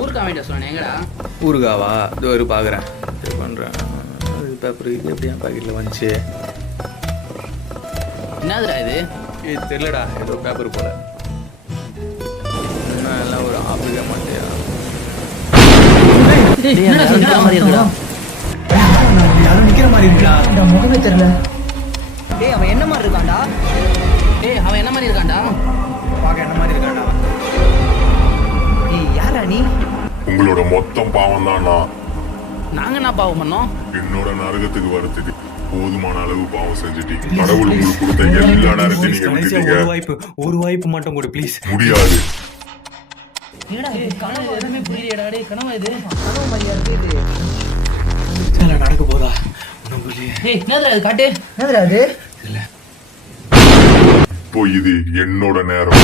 ஊருக்கு வாங்கிட்டு சொன்னேன். எங்கடா ஊருக்காவா? இது ஒரு பார்க்குறேன், சரி பண்ணுறேன். பேப்பர் இது எப்படி என் பாக்கெட்டில் வந்துச்சு? என்னதுடா இது? இது தெரியலடா, ஏதோ பேப்பர் போல. இன்னும் எல்லாம் ஒரு ஆப்பிரிக்க மாட்டியா? யாரும் நிக்கிற மாதிரி இருக்கா? முகமே தெரியல. டேய் அவன் என்ன மாதிரி இருக்கான்டா? பார்க்க என்ன மாதிரி இருக்காடா? ஏய் யாரா நீ? உங்களோட மொத்தம் பாவம் தான். நாங்க என்ன பாவம் பண்ணோம்? என்னோட நரகத்துக்கு வரத்துக்கு போதுமான அளவு பாவம் செஞ்சுட்டீங்க. கடவுள் உங்களுக்கு கொடுத்த எல்லா நேரத்தையும் நீங்க விட்டுட்டீங்க. ஒரு வாய்ப்பு மட்டும் கூட ப்ளீஸ். முடியாது. என்னடா இது கனவு? எதுவுமே புரியலடா. டேய் கனவா இது? கனவு மாதிரியா இருக்கு. சரி நடக்க போதா? ஏய் என்னதுடா இது? காட்டு. என்னதுடா அது? இப்போ இது என்னோட நேரம்.